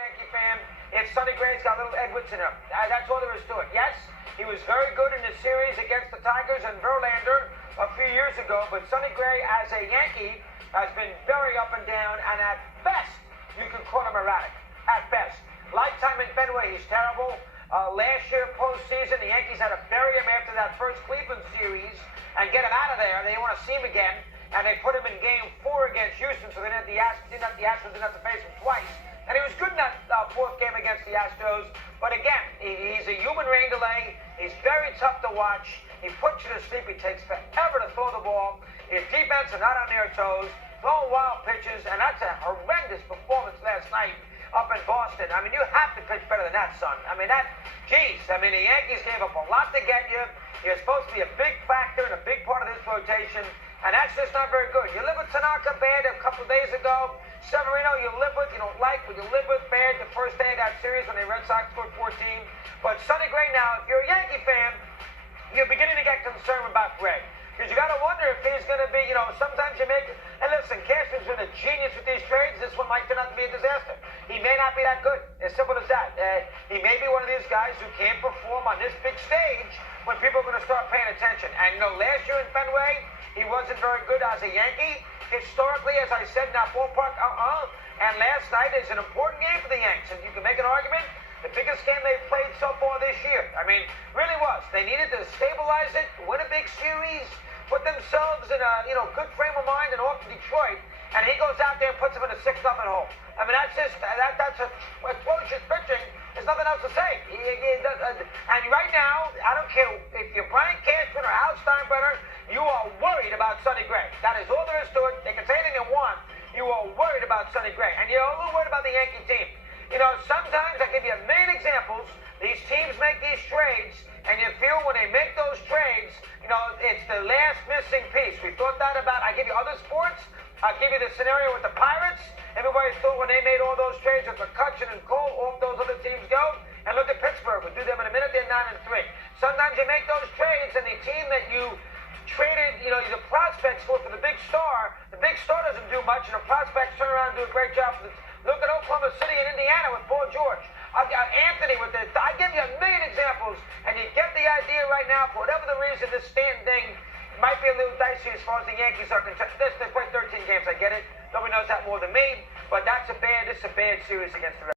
Yankee fan, if Sonny Gray's got a little Edwards in him. That's all there is to it. Yes, he was very good in the series against the Tigers and Verlander a few years ago, but Sonny Gray, as a Yankee, has been very up and down, and at best, you can call him erratic. At best. Lifetime in Fenway, he's terrible. Last year, postseason, the Yankees had to bury him after that first Cleveland series and get him out of there. They didn't want to see him again, and they put him in Game 4 against Houston, so the Astros didn't have to face him twice. And he was good in that fourth game against the Astros. But again, he's a human rain delay. He's very tough to watch. He puts you to sleep. He takes forever to throw the ball. His defense are not on their toes. Throwing wild pitches. And that's a horrendous performance last night up in Boston. I mean, you have to pitch better than that, son. I mean, the Yankees gave up a lot to get you. You're supposed to be a big factor and a big part of this rotation. And that's just not very good. You live with Tanaka bad a couple of days ago. Severino, you live with, you don't like, but you live with bad the first day of that series when the Red Sox scored 14. But Sonny Gray now, if you're a Yankee fan, you're beginning to get concerned about Gray. Because you got to wonder if he's going to be, sometimes you make, and listen, Cashman's been a genius with these trades. This one might turn out to be a disaster. He may not be that good. As simple as that. He may be one of these guys who can't perform on this big stage when people are going to start paying attention. And last year in Fenway, he wasn't very good as a Yankee. Historically, as I said, in that ballpark, And last night is an important game for the Yanks. And you can make an argument, the biggest game they've played so far this year. I mean, really was. They needed to stabilize it, win a big series, put themselves in a good frame of mind, and off to Detroit. And he goes out there and puts them in a 6-0 hole. I mean, that's atrocious pitching. There's nothing else to say. And right now, I don't care if you're Brian Cashman or Al Steinbrenner, you are worried about Sonny Gray. That is all there is to it. They can say anything they want. You are worried about Sonny Gray. And you're a little worried about the Yankee team. Sometimes I give you a million examples. These teams make these trades, and you feel when they make those trades, it's the last missing piece. We thought that about, I give you other sports. I'll give you the scenario with the Pirates. Everybody thought when they made all those trades with McCutchen and Cole, off those other teams go. And look at Pittsburgh. We'll do them in a minute. They're 9-3. Sometimes you make those trades, and the team that you traded, the prospects for the big star doesn't do much, and the prospects turn around and do a great job. Look at Oklahoma City and Indiana with Paul George. Anthony with this. I give you a million examples, and you get the idea right now, for whatever the reason, this Stanton thing might be a little dicey as far as the Yankees are concerned. They played 13 games, I get it. Nobody knows that more than me, but this is a bad series against the Red Sox.